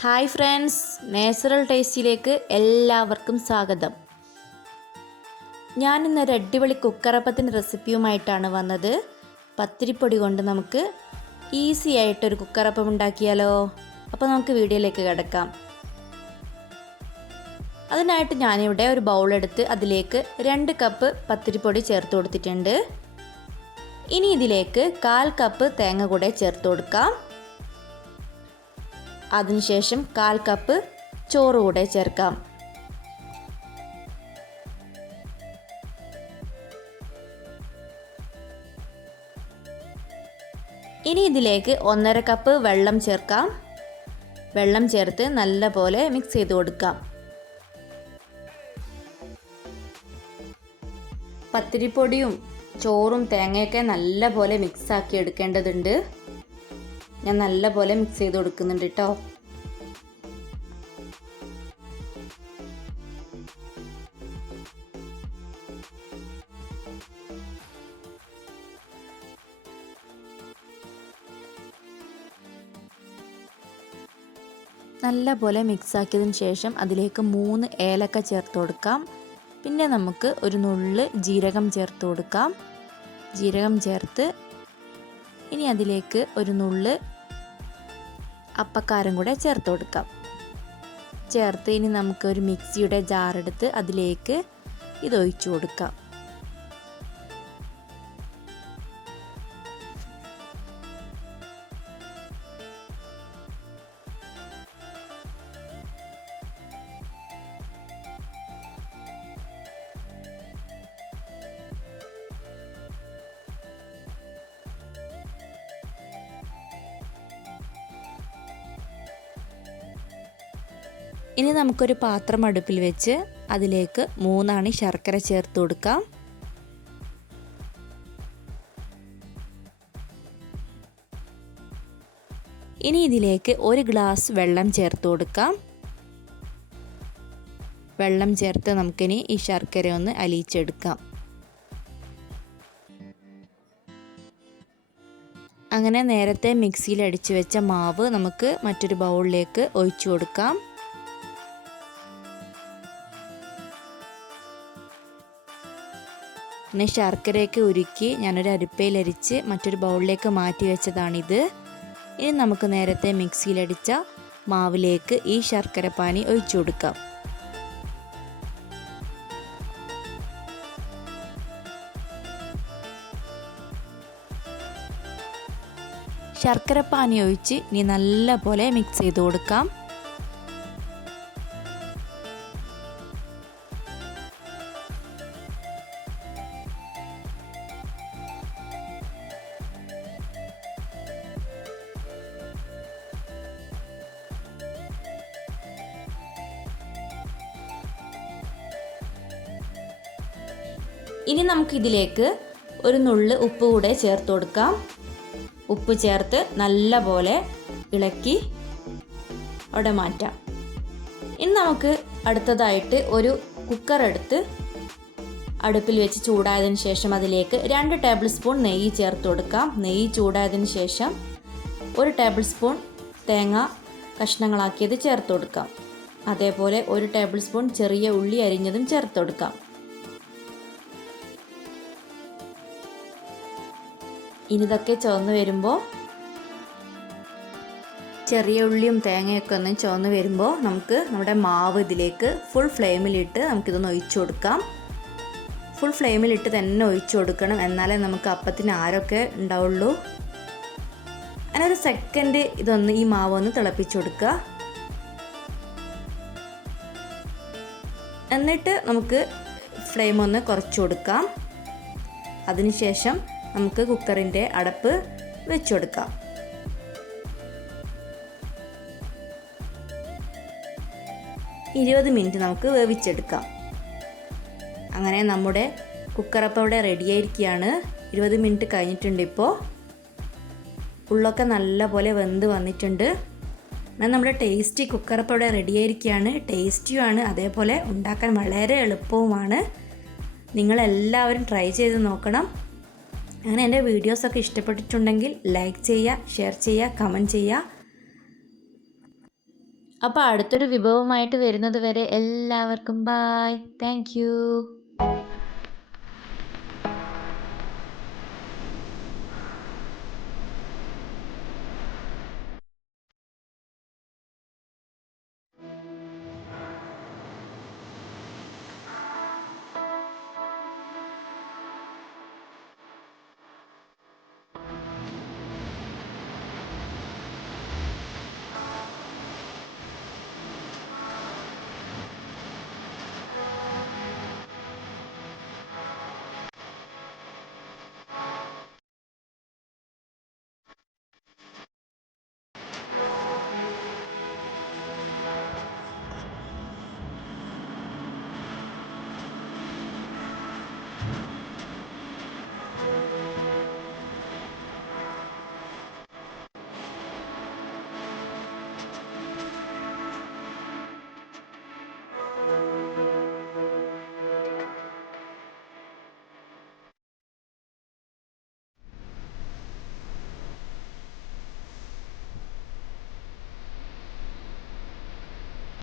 Hi friends, natural ടേസ്റ്റിലേക്ക് എല്ലാവർക്കും സ്വാഗതം. ഞാനിന്നൊരു അടിപൊളി കുക്കറപ്പത്തിൻ്റെ റെസിപ്പിയുമായിട്ടാണ് വന്നത്. പത്തിരിപ്പൊടി കൊണ്ട് നമുക്ക് ഈസി ആയിട്ടൊരു കുക്കറപ്പം ഉണ്ടാക്കിയാലോ? അപ്പോൾ നമുക്ക് വീഡിയോയിലേക്ക് കിടക്കാം. അതിനായിട്ട് ഞാനിവിടെ ഒരു ബൗളെടുത്ത് അതിലേക്ക് 2 കപ്പ് പത്തിരിപ്പൊടി ചേർത്ത് കൊടുത്തിട്ടുണ്ട്. ഇനി ഇതിലേക്ക് 1/4 കപ്പ് തേങ്ങ കൂടെ ചേർത്ത് കൊടുക്കാം. അതിനുശേഷം 1/4 കപ്പ് ചോറ് കൂടെ ചേർക്കാം. ഇനി ഇതിലേക്ക് 1/2 കപ്പ് വെള്ളം ചേർക്കാം. വെള്ളം ചേർത്ത് നല്ലപോലെ മിക്സ് ചെയ്ത് കൊടുക്കാം. പത്തിരിപ്പൊടിയും ചോറും തേങ്ങയൊക്കെ നല്ലപോലെ മിക്സ് ആക്കി എടുക്കേണ്ടതുണ്ട്. ഞാൻ നല്ലപോലെ മിക്സ് ചെയ്ത് കൊടുക്കുന്നുണ്ട് കേട്ടോ. നല്ലപോലെ മിക്സ് ആക്കിയതിന് ശേഷം അതിലേക്ക് 3 ഏലക്ക ചേർത്ത് കൊടുക്കാം. പിന്നെ നമുക്ക് ഒരു നുള്ള് ജീരകം ചേർത്ത് കൊടുക്കാം. ജീരകം ചേർത്ത് ഇനി അതിലേക്ക് ഒരു നുള്ള് അപ്പക്കാരം കൂടെ ചേർത്ത് കൊടുക്കാം. ചേർത്ത് ഇനി നമുക്ക് ഒരു മിക്സിയുടെ ജാറെടുത്ത് അതിലേക്ക് ഇതൊഴിച്ചു കൊടുക്കാം. ഇനി നമുക്കൊരു പാത്രം അടുപ്പിൽ വെച്ച് അതിലേക്ക് 3 അണി ശർക്കര ചേർത്ത് കൊടുക്കാം. ഇനി ഇതിലേക്ക് 1 ഗ്ലാസ് വെള്ളം ചേർത്ത് കൊടുക്കാം. വെള്ളം ചേർത്ത് നമുക്കിനി ഈ ശർക്കര ഒന്ന് അലിയിച്ചെടുക്കാം. അങ്ങനെ നേരത്തെ മിക്സിയിൽ അടിച്ചു വെച്ച മാവ് നമുക്ക് മറ്റൊരു ബൗളിലേക്ക് ഒഴിച്ചു കൊടുക്കാം. പിന്നെ ശർക്കരയൊക്കെ ഉരുക്കി ഞാനൊരു അരിപ്പയിലരിച്ച് മറ്റൊരു ബൗളിലേക്ക് മാറ്റി വെച്ചതാണിത്. ഇനി നമുക്ക് നേരത്തെ മിക്സിയിലടിച്ച മാവിലേക്ക് ഈ ശർക്കര പാനി ഒഴിച്ചു കൊടുക്കാം. ശർക്കര പാനി ഒഴിച്ച് ഇനി നല്ലപോലെ മിക്സ് ചെയ്ത് കൊടുക്കാം. ഇനി നമുക്കിതിലേക്ക് ഒരു നുള്ള് ഉപ്പ് കൂടെ ചേർത്ത് കൊടുക്കാം. ഉപ്പ് ചേർത്ത് നല്ലപോലെ ഇളക്കി അവിടെ മാറ്റാം. ഇനി നമുക്ക് അടുത്തതായിട്ട് ഒരു കുക്കർ എടുത്ത് അടുപ്പിൽ വെച്ച് ചൂടായതിന് ശേഷം അതിലേക്ക് 2 ടേബിൾ സ്പൂൺ നെയ്യ് ചേർത്ത് കൊടുക്കാം. നെയ്യ് ചൂടായതിന് ശേഷം 1 ടേബിൾ സ്പൂൺ തേങ്ങ കഷ്ണങ്ങളാക്കിയത് ചേർത്ത് കൊടുക്കാം. അതേപോലെ 1 ടേബിൾ സ്പൂൺ ചെറിയ ഉള്ളി അരിഞ്ഞതും ചേർത്ത് കൊടുക്കാം. ഇനി ഇതൊക്കെ ചുവന്ന് വരുമ്പോൾ ചെറിയ ഉള്ളിയും തേങ്ങയൊക്കെ ഒന്ന് ചുവന്ന് വരുമ്പോൾ നമുക്ക് നമ്മുടെ മാവ് ഇതിലേക്ക് ഫുൾ ഫ്ലെയിമിലിട്ട് നമുക്കിതൊന്ന് ഒഴിച്ചു കൊടുക്കാം. ഫുൾ ഫ്ലെയിമിലിട്ട് തന്നെ ഒഴിച്ചു കൊടുക്കണം, എന്നാലേ നമുക്ക് അപ്പത്തിന് ആരൊക്കെ ഉണ്ടാവുള്ളൂ. അങ്ങനെ ഒരു സെക്കൻഡ് ഇതൊന്ന് ഈ മാവ് ഒന്ന് തിളപ്പിച്ചു കൊടുക്കുക. എന്നിട്ട് നമുക്ക് ഫ്ലെയിം ഒന്ന് കുറച്ച് കൊടുക്കാം. അതിനുശേഷം നമുക്ക് കുക്കറിൻ്റെ അടപ്പ് വെച്ച് കൊടുക്കാം. മിനിറ്റ് നമുക്ക് വേവിച്ചെടുക്കാം. അങ്ങനെ നമ്മുടെ കുക്കറപ്പം ഇവിടെ റെഡിയായിരിക്കുകയാണ്. 20 മിനിറ്റ് കഴിഞ്ഞിട്ടുണ്ട്. ഇപ്പോൾ ഉള്ളൊക്കെ നല്ലപോലെ വെന്ത് വന്നിട്ടുണ്ട്. എന്നാൽ നമ്മുടെ ടേസ്റ്റി കുക്കറപ്പം ഇവിടെ റെഡിയായിരിക്കുകയാണ്. ടേസ്റ്റിയുമാണ്, അതേപോലെ ഉണ്ടാക്കാൻ വളരെ എളുപ്പവുമാണ്. നിങ്ങളെല്ലാവരും ട്രൈ ചെയ്ത് നോക്കണം. അങ്ങനെ എൻ്റെ വീഡിയോസൊക്കെ ഇഷ്ടപ്പെട്ടിട്ടുണ്ടെങ്കിൽ ലൈക്ക് ചെയ്യുക, ഷെയർ ചെയ്യുക, കമൻറ്റ് ചെയ്യുക. അപ്പോൾ അടുത്തൊരു വിഭവമായിട്ട് വരുന്നത് വരെ എല്ലാവർക്കും ബായ്. Thank you.